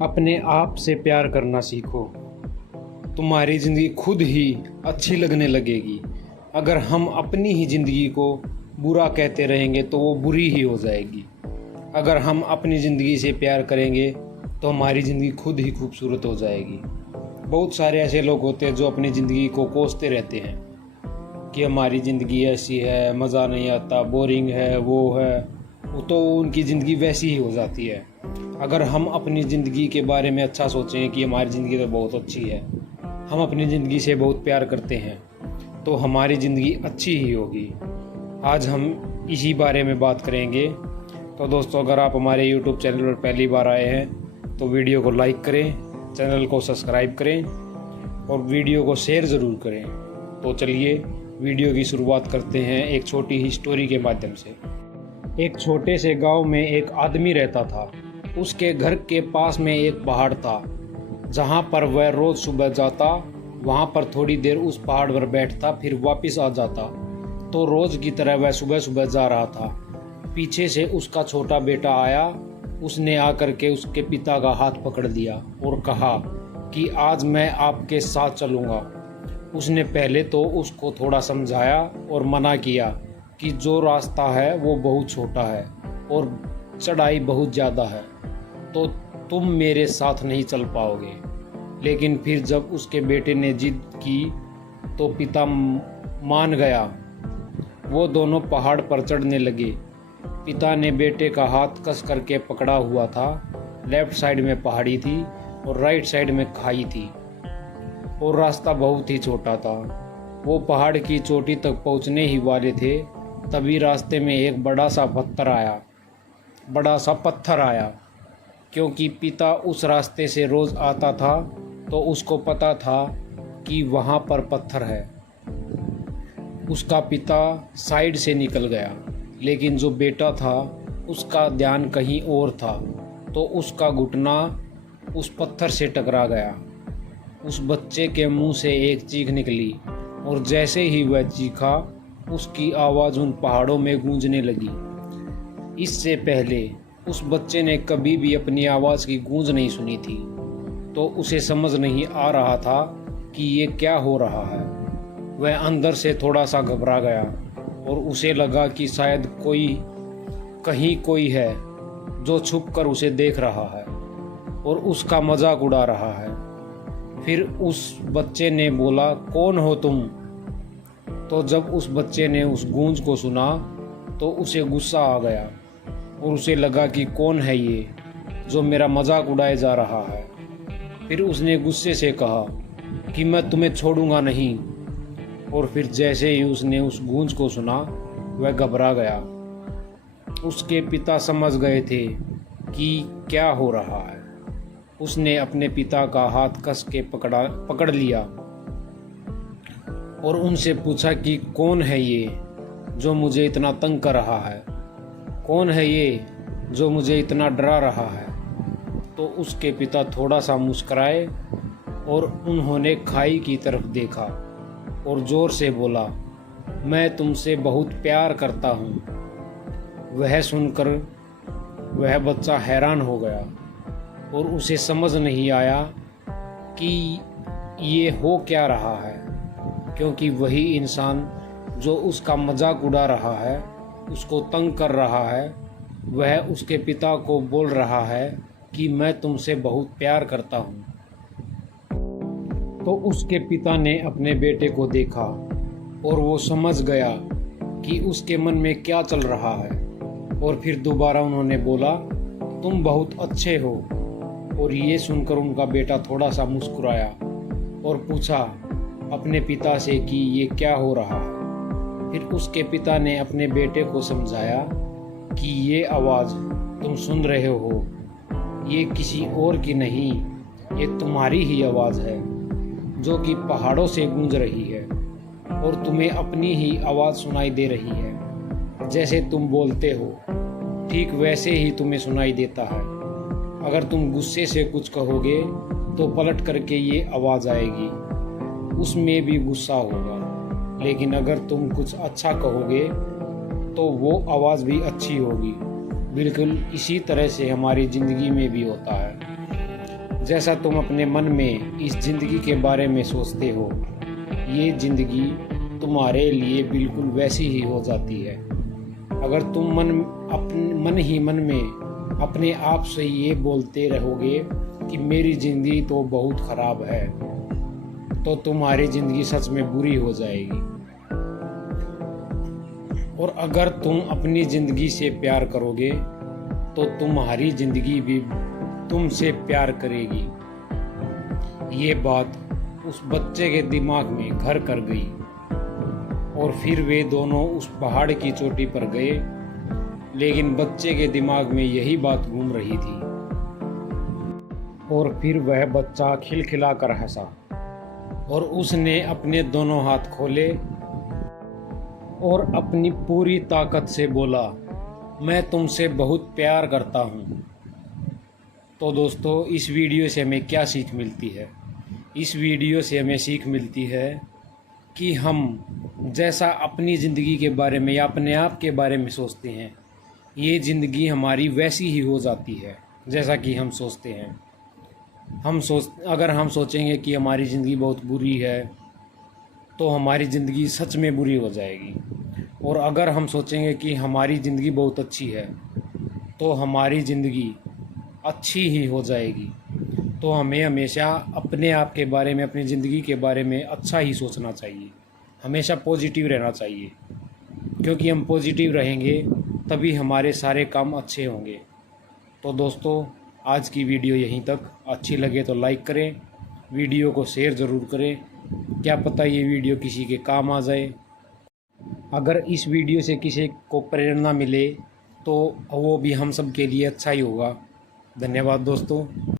अपने आप से प्यार करना सीखो। तुम्हारी ज़िंदगी खुद ही अच्छी लगने लगेगी। अगर हम अपनी ही ज़िंदगी को बुरा कहते रहेंगे तो वो बुरी ही हो जाएगी। अगर हम अपनी ज़िंदगी से प्यार करेंगे तो हमारी ज़िंदगी खुद ही खूबसूरत हो जाएगी। बहुत सारे ऐसे लोग होते हैं जो अपनी ज़िंदगी को कोसते रहते हैं कि हमारी ज़िंदगी ऐसी है, मज़ा नहीं आता, बोरिंग है, वो है, तो उनकी ज़िंदगी वैसी ही हो जाती है। अगर हम अपनी ज़िंदगी के बारे में अच्छा सोचें कि हमारी ज़िंदगी तो बहुत अच्छी है, हम अपनी ज़िंदगी से बहुत प्यार करते हैं, तो हमारी ज़िंदगी अच्छी ही होगी। आज हम इसी बारे में बात करेंगे। तो दोस्तों, अगर आप हमारे YouTube चैनल पर पहली बार आए हैं तो वीडियो को लाइक करें, चैनल को सब्सक्राइब करें और वीडियो को शेयर ज़रूर करें। तो चलिए वीडियो की शुरुआत करते हैं एक छोटी ही स्टोरी के माध्यम से। एक छोटे से गांव में एक आदमी रहता था। उसके घर के पास में एक पहाड़ था जहां पर वह रोज़ सुबह जाता, वहां पर थोड़ी देर उस पहाड़ पर बैठता, फिर वापस आ जाता। तो रोज़ की तरह वह सुबह सुबह जा रहा था। पीछे से उसका छोटा बेटा आया। उसने आकर के उसके पिता का हाथ पकड़ लिया और कहा कि आज मैं आपके साथ चलूँगा। उसने पहले तो उसको थोड़ा समझाया और मना किया कि जो रास्ता है वो बहुत छोटा है और चढ़ाई बहुत ज़्यादा है, तो तुम मेरे साथ नहीं चल पाओगे। लेकिन फिर जब उसके बेटे ने जिद की तो पिता मान गया। वो दोनों पहाड़ पर चढ़ने लगे। पिता ने बेटे का हाथ कस करके पकड़ा हुआ था। लेफ्ट साइड में पहाड़ी थी और राइट साइड में खाई थी और रास्ता बहुत ही छोटा था। वो पहाड़ की चोटी तक पहुंचने ही वाले थे, तभी रास्ते में एक बड़ा सा पत्थर आया। क्योंकि पिता उस रास्ते से रोज़ आता था तो उसको पता था कि वहाँ पर पत्थर है। उसका पिता साइड से निकल गया, लेकिन जो बेटा था उसका ध्यान कहीं और था, तो उसका घुटना उस पत्थर से टकरा गया। उस बच्चे के मुंह से एक चीख निकली और जैसे ही वह चीखा उसकी आवाज़ उन पहाड़ों में गूंजने लगी। इससे पहले उस बच्चे ने कभी भी अपनी आवाज़ की गूंज नहीं सुनी थी, तो उसे समझ नहीं आ रहा था कि ये क्या हो रहा है। वह अंदर से थोड़ा सा घबरा गया और उसे लगा कि शायद कहीं कोई है जो छुप कर उसे देख रहा है और उसका मजाक उड़ा रहा है। फिर उस बच्चे ने बोला, कौन हो तुम? तो जब उस बच्चे ने उस गूंज को सुना तो उसे गुस्सा आ गया और उसे लगा कि कौन है ये जो मेरा मजाक उड़ाए जा रहा है। फिर उसने गुस्से से कहा कि मैं तुम्हें छोड़ूंगा नहीं। और फिर जैसे ही उसने उस गूंज को सुना वह घबरा गया। उसके पिता समझ गए थे कि क्या हो रहा है। उसने अपने पिता का हाथ कस के पकड़ लिया और उनसे पूछा कि कौन है ये जो मुझे इतना तंग कर रहा है? कौन है ये जो मुझे इतना डरा रहा है? तो उसके पिता थोड़ा सा मुस्कुराए और उन्होंने खाई की तरफ देखा और ज़ोर से बोला, मैं तुमसे बहुत प्यार करता हूँ। वह सुनकर वह बच्चा हैरान हो गया और उसे समझ नहीं आया कि ये हो क्या रहा है, क्योंकि वही इंसान जो उसका मजाक उड़ा रहा है, उसको तंग कर रहा है, वह उसके पिता को बोल रहा है कि मैं तुमसे बहुत प्यार करता हूँ। तो उसके पिता ने अपने बेटे को देखा और वो समझ गया कि उसके मन में क्या चल रहा है। और फिर दोबारा उन्होंने बोला, तुम बहुत अच्छे हो। और ये सुनकर उनका बेटा थोड़ा सा मुस्कुराया और पूछा अपने पिता से कि ये क्या हो रहा है। फिर उसके पिता ने अपने बेटे को समझाया कि ये आवाज़ तुम सुन रहे हो ये किसी और की नहीं, ये तुम्हारी ही आवाज़ है जो कि पहाड़ों से गूंज रही है और तुम्हें अपनी ही आवाज़ सुनाई दे रही है। जैसे तुम बोलते हो ठीक वैसे ही तुम्हें सुनाई देता है। अगर तुम गुस्से से कुछ कहोगे तो पलट करके ये आवाज़ आएगी, उसमें भी गुस्सा होगा। लेकिन अगर तुम कुछ अच्छा कहोगे तो वो आवाज़ भी अच्छी होगी। बिल्कुल इसी तरह से हमारी ज़िंदगी में भी होता है। जैसा तुम अपने मन में इस ज़िंदगी के बारे में सोचते हो, ये ज़िंदगी तुम्हारे लिए बिल्कुल वैसी ही हो जाती है। अगर तुम मन में अपने आप से ये बोलते रहोगे कि मेरी ज़िंदगी तो बहुत ख़राब है, तो तुम्हारी ज़िंदगी सच में बुरी हो जाएगी। और अगर तुम अपनी ज़िंदगी से प्यार करोगे तो तुम्हारी ज़िंदगी भी तुमसे प्यार करेगी। ये बात उस बच्चे के दिमाग में घर कर गई और फिर वे दोनों उस पहाड़ की चोटी पर गए, लेकिन बच्चे के दिमाग में यही बात घूम रही थी। और फिर वह बच्चा खिलखिलाकर हंसा और उसने अपने दोनों हाथ खोले और अपनी पूरी ताकत से बोला, मैं तुमसे बहुत प्यार करता हूँ। तो दोस्तों, इस वीडियो से हमें क्या सीख मिलती है? इस वीडियो से हमें सीख मिलती है कि हम जैसा अपनी ज़िंदगी के बारे में या अपने आप के बारे में सोचते हैं, ये ज़िंदगी हमारी वैसी ही हो जाती है जैसा कि हम सोचते हैं। अगर हम सोचेंगे कि हमारी ज़िंदगी बहुत बुरी है तो हमारी ज़िंदगी सच में बुरी हो जाएगी। और अगर हम सोचेंगे कि हमारी ज़िंदगी बहुत अच्छी है तो हमारी ज़िंदगी अच्छी ही हो जाएगी। तो हमें हमेशा अपने आप के बारे में, अपनी ज़िंदगी के बारे में अच्छा ही सोचना चाहिए, हमेशा पॉजिटिव रहना चाहिए, क्योंकि हम पॉजिटिव रहेंगे तभी हमारे सारे काम अच्छे होंगे। तो दोस्तों, आज की वीडियो यहीं तक। अच्छी लगे तो लाइक करें, वीडियो को शेयर ज़रूर करें, क्या पता ये वीडियो किसी के काम आ जाए। अगर इस वीडियो से किसी को प्रेरणा मिले तो वो भी हम सब के लिए अच्छा ही होगा। धन्यवाद दोस्तों।